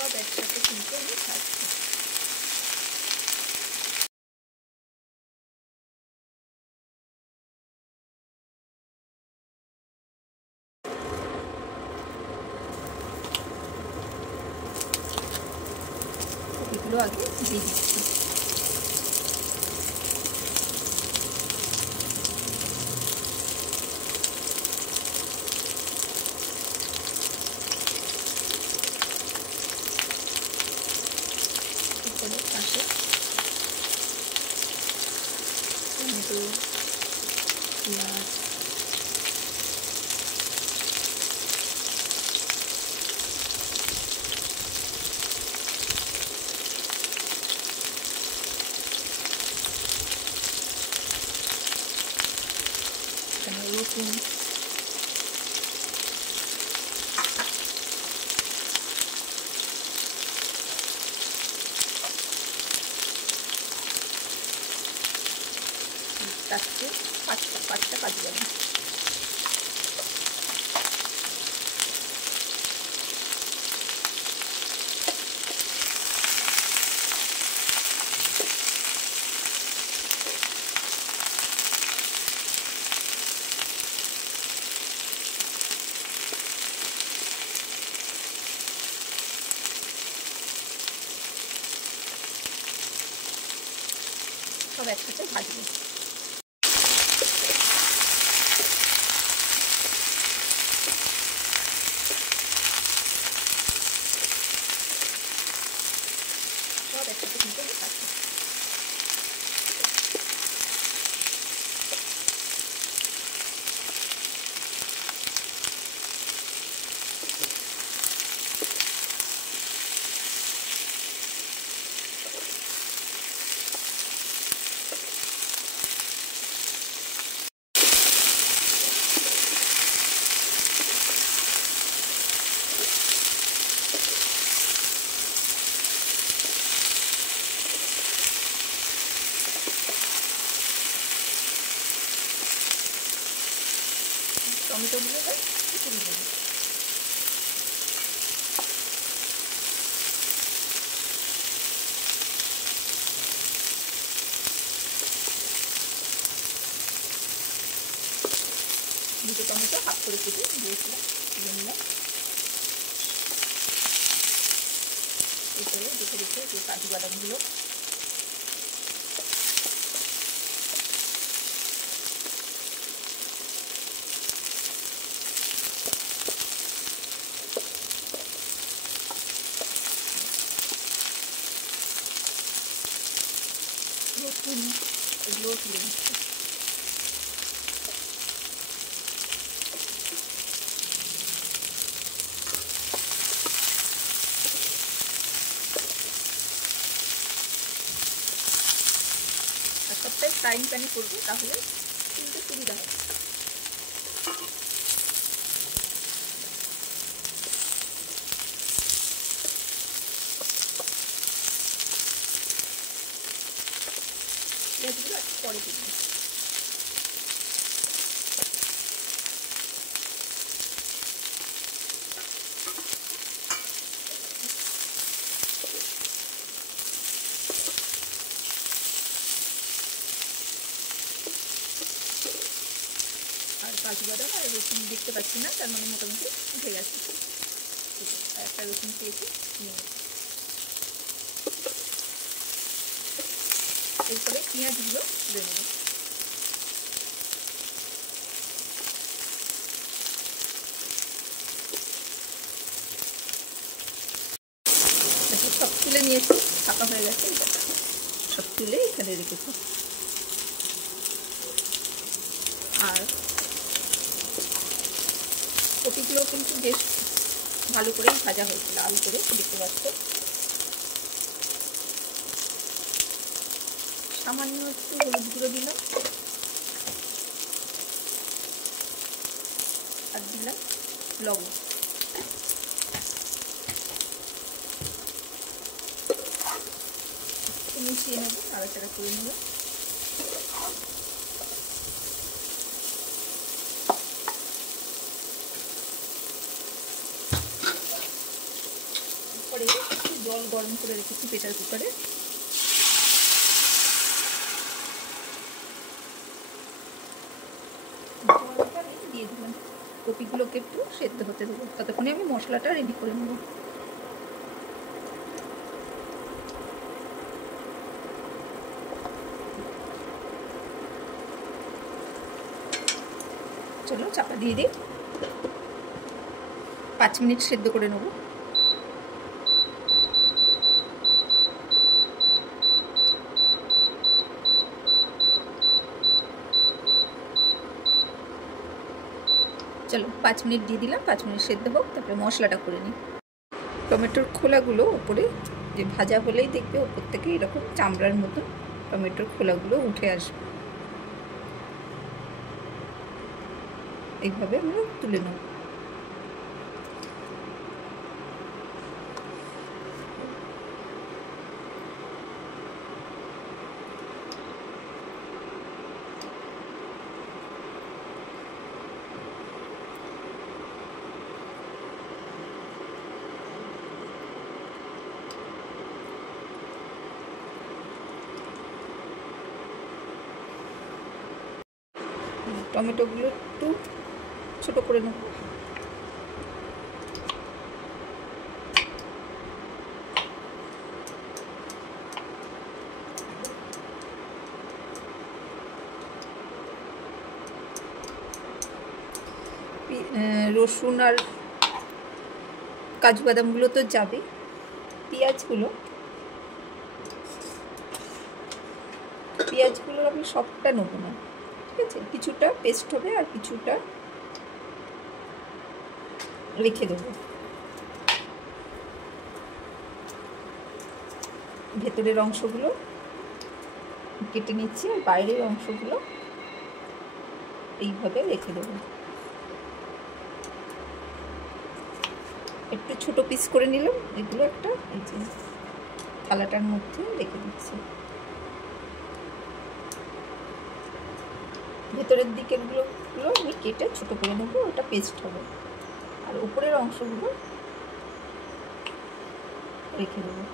সব একসাথে কিন্তু আমি ভাজছি। এগুলো আগে দিয়ে দিচ্ছি। এরপরে পাশে টমেটো, পেঁয়াজ, এখানে রসুন, চারটে পাঁচটা কাজু বাদাম, সব একসাথে ভাজবো। সব একসাথে কিন্তু আমি ভাজবো। টমেটোগুলো কুচি দেবো। দুটো টমেটো হাফ করে কেটে দিয়েছিলাম, দিয়ে নিলাম। এরপরে দেখে দেখে যে কাজু বাদামগুলো রসুন এগুলো তুলে দিচ্ছি। আর সবটাই ফ্রাইং প্যানে করবো, তাহলে কিন্তু সুবিধা হবে। পেঁয়াজগুলো একটু পরে দিবি। আর কাজু বাদাম আর রসুন দেখতে পাচ্ছি না, তার মানে মোটামুটি উঠে গেছে। একটা রসুন পেয়েছি, নিয়ে নেব। এরপরে পেঁয়াজগুলো তুলে নেব। সব তুলে নিয়েছি, ফাঁকা হয়ে গেছে। সব তুলে এখানে রেখেছি। আর কপিগুলো কিন্তু বেশ ভালো করেই ভাজা হয়েছিল, আলু করে দেখতে পাচ্ছ। সামান্য একটু হলুদ গুঁড়ো দিলাম, আর দিলাম লবণ। মিশিয়ে নেব, নাড়াচাড়া করে নেব। এরপরে একটু জল গরম করে রেখেছি প্রেসার কুকারে, জলটা আমি দিয়ে দিলাম। কপিগুলোকে একটু সেদ্ধ হতে দেবো, ততক্ষণে আমি মশলাটা রেডি করে নেব। চলো চাপা দিয়ে দিই, 5 মিনিট সেদ্ধ করে নেব। চলো 5 মিনিট দিয়ে দিলাম, 5 মিনিট সেদ্ধ হোক, তারপরে মশলাটা করে নিই। টমেটোর খোলাগুলো ওপরে যে ভাজা হলেই দেখবে ওপর থেকে এরকম চামড়ার মতো টমেটোর খোলাগুলো উঠে আসবে, এইভাবে আমরা তুলে নেব। টমেটোগুলো একটু ছোট করে নেব। রসুন আর কাজু বাদামগুলো তো যাবে, পেঁয়াজগুলো আমি সবটা নেবো না, ঠিক আছে? কিছুটা পেস্ট হবে আর কিছুটা রেখে দেবো। ভেতরের অংশগুলো কেটে নিচ্ছি আর বাইরের অংশগুলো এইভাবে রেখে দেবো। একটু ছোট পিস করে নিলাম, এগুলো একটা এই যে থালাটার মধ্যে রেখে দিচ্ছি। ভেতরের দিকের গুলো আমি কেটে ছোট করে নেবো, ওটা পেস্ট হবে। আর উপরের অংশগুলো রেখে দেবো।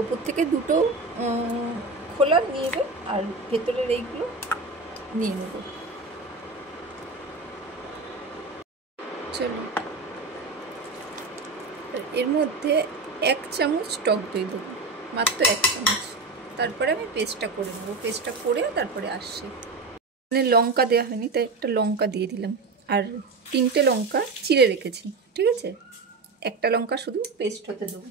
ওপর থেকে দুটো খোলা নিয়ে নেবে আর ভেতরের এইগুলো নিয়ে নেব। চলো এর মধ্যে 1 চামচ টক দই দেবো, মাত্র 1 চামচ। তারপরে আমি পেস্টটা করে নেবো, পেস্টটা করে তারপরে আসছি। মানে লঙ্কা দেওয়া হয়নি তাই একটা লঙ্কা দিয়ে দিলাম, আর 3টে লঙ্কা চিড়ে রেখেছি, ঠিক আছে? একটা লঙ্কা শুধু পেস্ট হতে দেবো।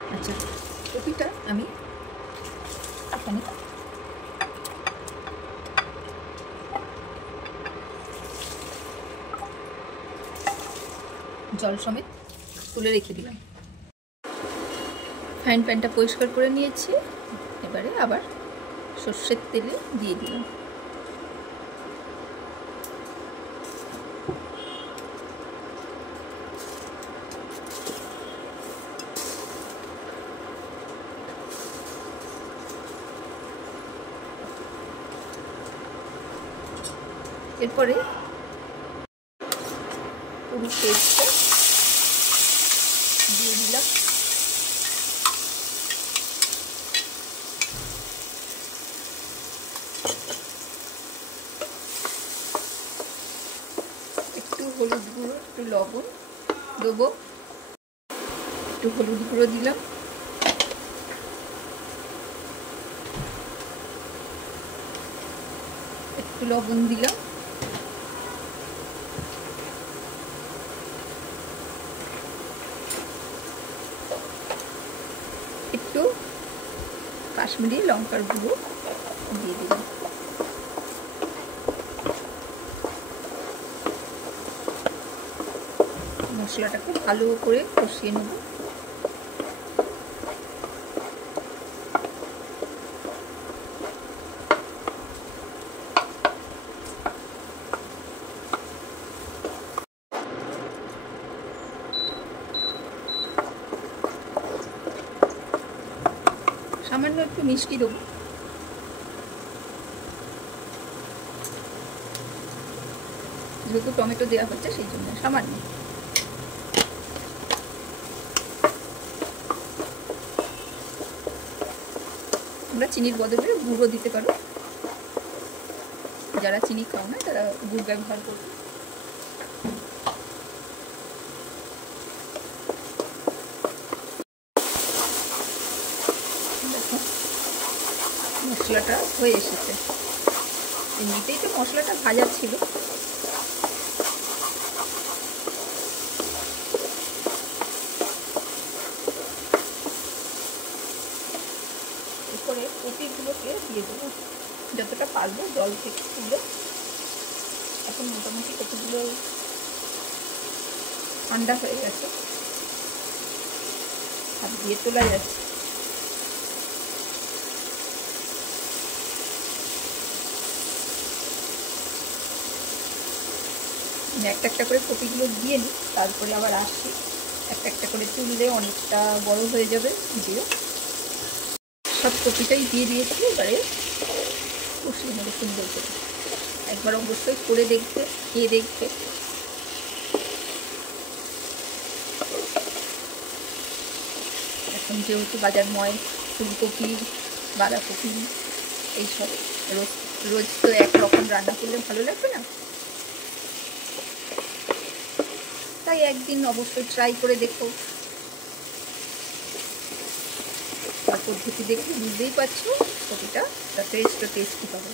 আচ্ছা, কপিটা আমি এখানে জল সমেত তুলে রেখে দিলাম। ফ্রাইং প্যানটা পরিষ্কার করে নিয়েছি, এবারে আবার সর্ষের তেলে দিয়ে দিলাম। এরপরে পুরো পেস্টটা দিয়ে দিলাম। একটু হলুদ গুঁড়ো, একটু লবণ দেবো, একটু হলুদ গুঁড়ো দিলাম, একটু লবণ দিলাম, একটু কাশ্মীরি লঙ্কার গুঁড়ো দিয়ে দিলাম। মশলাটাকে ভালো করে কষিয়ে নেব। সামান্য একটু মিষ্টি দেবো। যেহেতু টমেটো দেওয়া হচ্ছে সেই জন্য সামান্য। তোমরা চিনির বদলে গুঁড়ো দিতে পারো, যারা চিনি খাও না তারা গুড় ব্যবহার করবে। দেখো মশলাটা হয়ে এসেছে। এমনিতেই তো মশলাটা ভাজা ছিল। এরপরে কপিগুলোকে দিয়ে দেবো, যতটা পারবো জল থেকে তুলে। এখন মোটামুটি কপিগুলো ঠান্ডা হয়ে গেছে, হাত দিয়ে তোলা যাচ্ছে। একটা একটা করে কপিগুলো দিয়ে নিই, তারপরে আবার আসছি। একটা একটা করে তুললে অনেকটা বড় হয়ে যাবে ভিডিও। সব কপিটাই দিয়ে দিয়েছি, এবারে কষিয়ে নেবো সুন্দর করে। একবার অবশ্যই করে দেখবে, খেয়ে দেখবে। এখন যেহেতু বাজারময় ফুলকপি, বাঁধাকপি এইসব, রোজ রোজ তো একরকম রান্না করলে ভালো লাগবে না, তাই একদিন অবশ্যই ট্রাই করে দেখো। তার পদ্ধতি দেখে বুঝতেই পারছো কপিটা টেস্টি পাবে।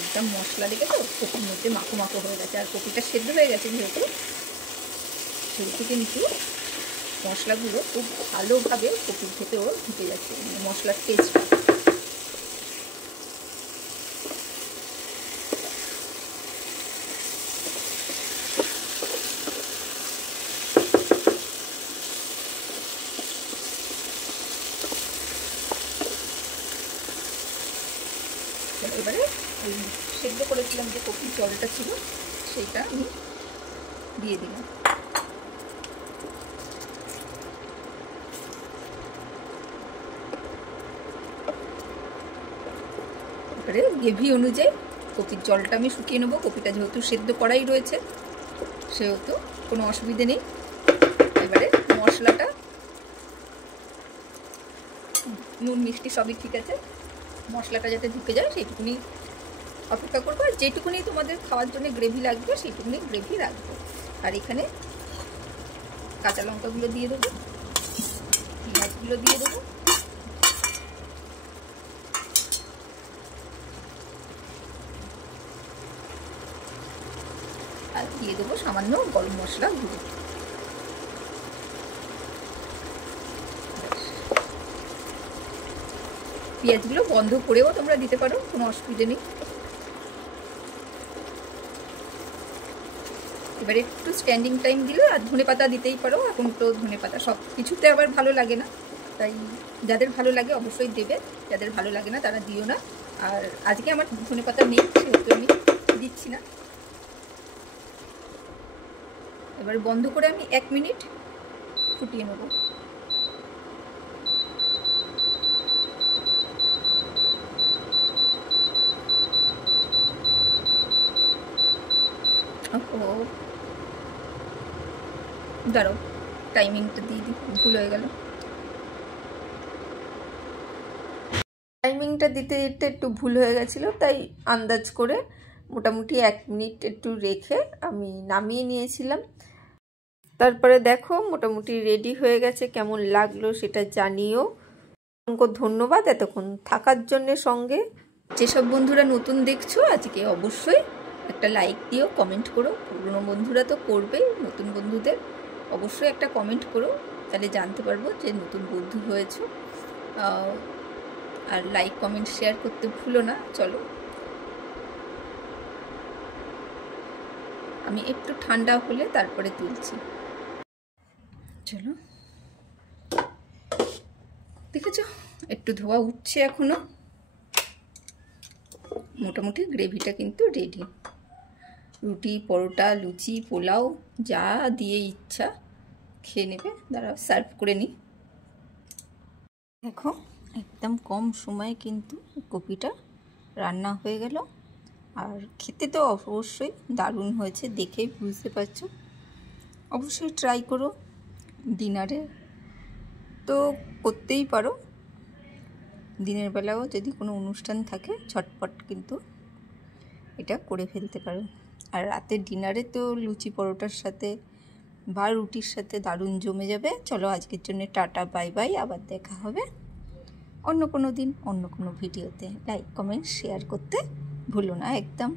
একদম মশলা দেখে তো কপির মধ্যে মাখো মাখো হয়ে গেছে, আর কপিটা সেদ্ধ হয়ে গেছে যেহেতু কিন্তু মশলাগুলো খুব ভালোভাবে কপির ভেতরেও ঢুকে যাচ্ছে, মশলার টেস্টটা। এবারে ওই সেদ্ধ করেছিলাম যে কপির জলটা ছিল সেইটা আমি দিয়ে দিলাম। এবারে গ্রেভি অনুযায়ী কপির জলটা আমি শুকিয়ে নেবো। কপিটা যেহেতু সেদ্ধ করাই রয়েছে সেহেতু কোনো অসুবিধে নেই। এবারে মশলাটা নুন মিষ্টি সবই ঠিক আছে, মশলাটা যাতে ঢুকে যায় সেইটুকুনি অপেক্ষা করবো। আর যেটুকুনি তোমাদের খাওয়ার জন্য গ্রেভি লাগবে সেইটুকুনি গ্রেভি রাখবো। আর এখানে কাঁচা লঙ্কাগুলো দিয়ে দেবো, পেঁয়াজগুলো দিয়ে দেবো, আর দিয়ে দেবো সামান্য গরম মশলা গুঁড়ো। পেঁয়াজগুলো বন্ধ করেও তোমরা দিতে পারো, কোনো অসুবিধে নেই। এবারে একটু স্ট্যান্ডিং টাইম দিলে আর ধনেপাতা দিতেই পারো। এখন তো ধনেপাতা সব কিছুতে আবার ভালো লাগে না, তাই যাদের ভালো লাগে অবশ্যই দেবে, যাদের ভালো লাগে না তারা দিও না। আর আজকে আমার ধনেপাতা নেই সেহেতু আমি দিচ্ছি না। এবার বন্ধ করে আমি 1 মিনিট ফুটিয়ে নেব। দাঁড়াও, টাইমিংটা দিয়ে দিই, ভুল হয়ে গেল। টাইমিংটা দিতে দিতে একটু ভুল হয়ে গেছিলো, তাই আন্দাজ করে মোটামুটি 1 মিনিট একটু রেখে আমি নামিয়ে নিয়েছিলাম। তারপরে দেখো মোটামুটি রেডি হয়ে গেছে। কেমন লাগলো সেটা জানিও। অসংখ্য ধন্যবাদ এতক্ষণ থাকার জন্য সঙ্গে। যেসব বন্ধুরা নতুন দেখছো আজকে অবশ্যই একটা লাইক দিও, কমেন্ট করো। পুরনো বন্ধুরা তো করবেই, নতুন বন্ধুদের অবশ্যই একটা কমেন্ট করো, তাহলে জানতে পারবো যে নতুন বন্ধু হয়েছো। আর লাইক কমেন্ট শেয়ার করতে ভুলো না। চলো আমি একটু ঠান্ডা হলে তারপরে তুলছি। চলো, দেখেছ একটু ধোয়া উঠছে এখনো। মোটামুটি গ্রেভিটা কিন্তু রেডি। রুটি, পরোটা, লুচি, পোলাও যা দিয়ে ইচ্ছা খেয়ে নেবে। দাঁড়াও সার্ভ করে নিই। দেখো একদম কম সময়ে কিন্তু কপিটা রান্না হয়ে গেল। আর খেতে তো অবশ্যই দারুণ হয়েছে, দেখেই বুঝতে পারছো। অবশ্যই ট্রাই করো। ডিনারে তো করতেই পারো, দিনের বেলাও যদি কোনো অনুষ্ঠান থাকে ঝটপট কিন্তু এটা করে ফেলতে পারো। আর রাতের ডিনারে তো লুচি পরোটার সাথে বা রুটির সাথে দারুণ জমে যাবে। চলো আজকের জন্য টাটা, বাই বাই। আবার দেখা হবে অন্য কোনো দিন অন্য কোনো ভিডিওতে। লাইক কমেন্ট শেয়ার করতে ভুলো না একদম।